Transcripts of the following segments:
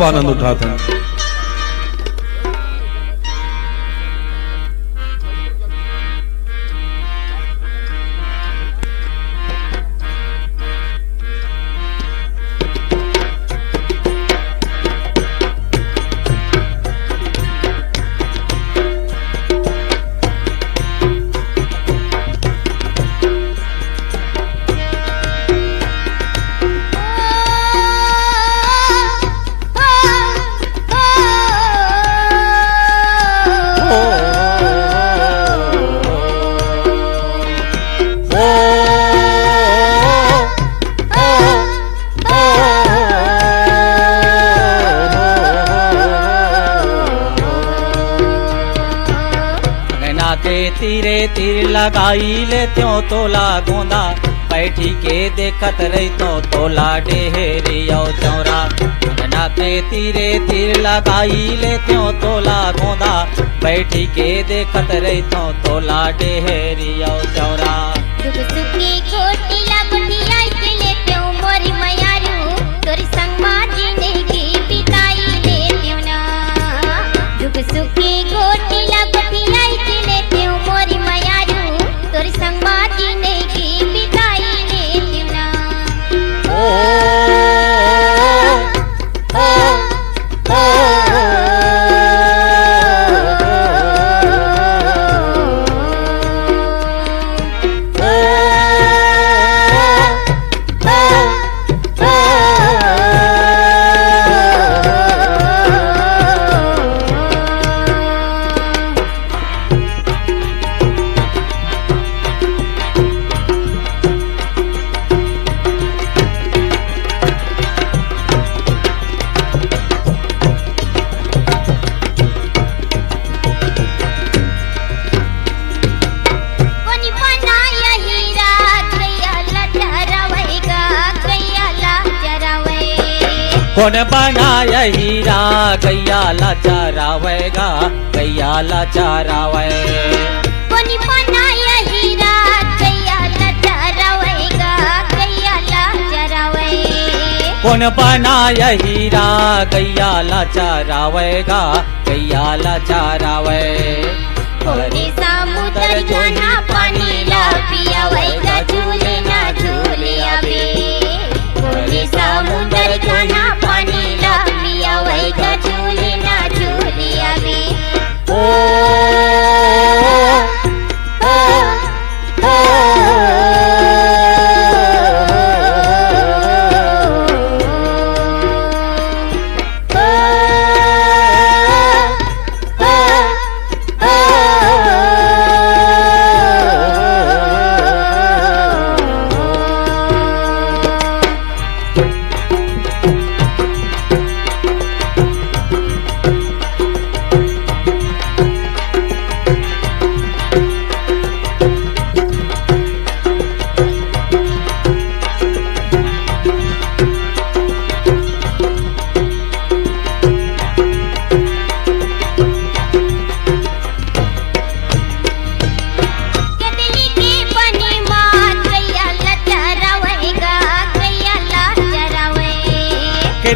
सब आनंद उठाते हैं। तीरे तीर लगाई ले त्यों तोला गोंदा बैठी के देखत रही तोला डेहरिया चौरा ना के तीरे तीर लगाई ले त्यों तोला गोंदा बैठी के देखत रही तोला डेहरिया चौरा दुख सुखी खोटी लागोटी आई के ले त्यों मोरी मयारू तोरी संग माजी ने की बिताई ले त्यों ना दुख सुखी खोटी लागोटी आई के ले त्यों मोरी मयारू तोरी संग माजी ने की बिताई ले त्यों ना कौन बनाया हीरा गैया ला चरावेगा गैया ला चरावे कोनी बनाया हीरा गैया ला चरावेगा गैया ला चरावे कौन बनाया हीरा गैया ला चरावेगा गैया ला चरावे ओरे समुद्र जाना पानी ला पियावेगा झूले ना झूले आवे ओरे समुद्र जाना पानी ला पियावेगा झूले ना झूले आवे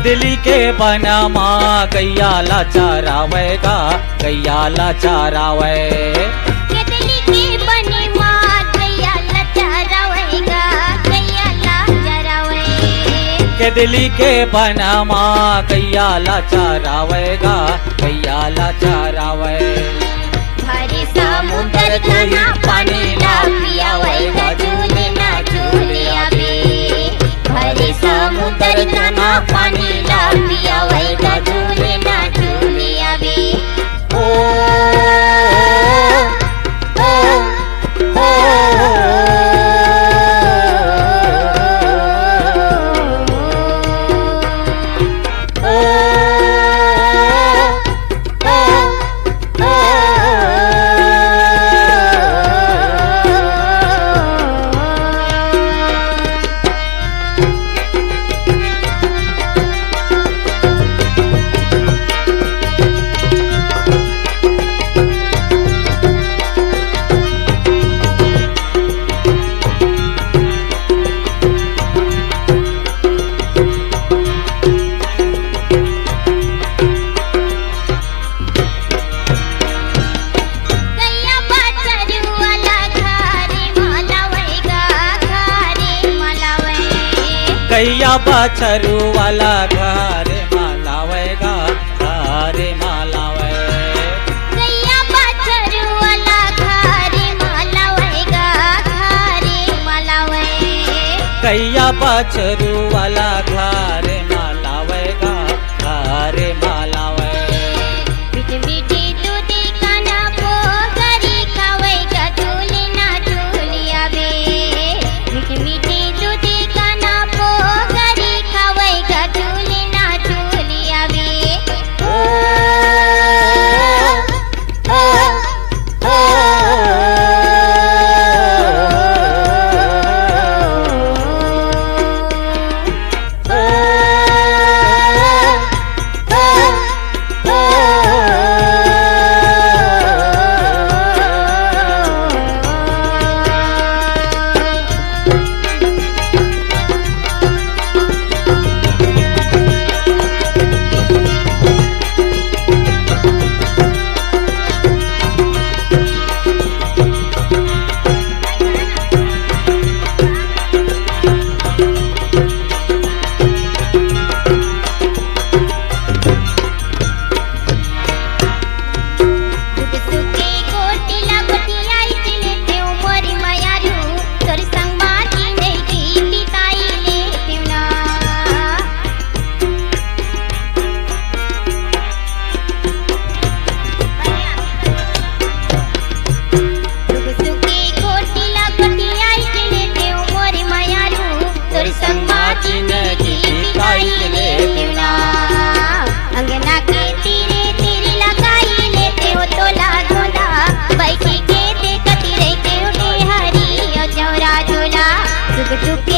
दिल्ली के बना माँ गैया ला चरावेगा गैया ला चरावे दिल्ली के बने माँ गैया ला चरावेगा गैया ला चरावे के दिल्ली के बना माँ गैया ला चरावेगा गैया ला चरावे हरे समुद्र जाना पानी ला पियावेगा झूले ना झूले आवे हरे समुद्र जाना पानी ला पियावेगा झूले ना झूले आवे कैया बछरू वाला घर मालावेगा घरे मालावे गैया बछरू वाला घरे मालावेगा घरे मालावे कैया बछरू वाला घरे मालावेगा घरे मालावे मीठी मीठी दूधी काना पोगरी खावेगा झूली ना झूली आवे मीठी मीठी दूधी काना पोगरी खावेगा झूली ना झूली आवे ओ ओ सुके गोटीला गोटियाई लेते मोरी मायारू तोर संग माटी नहीं की पिताई लेते ना सुके गोटीला गोटियाई लेते मोरी मायारू तोर संग माटी नहीं की पिताई लेते ना अंगना के तीरे तीरे लगाई लेते हो तोला झोला बैठी के देखती रहते हो हरी चौरा झोला सुख सुखी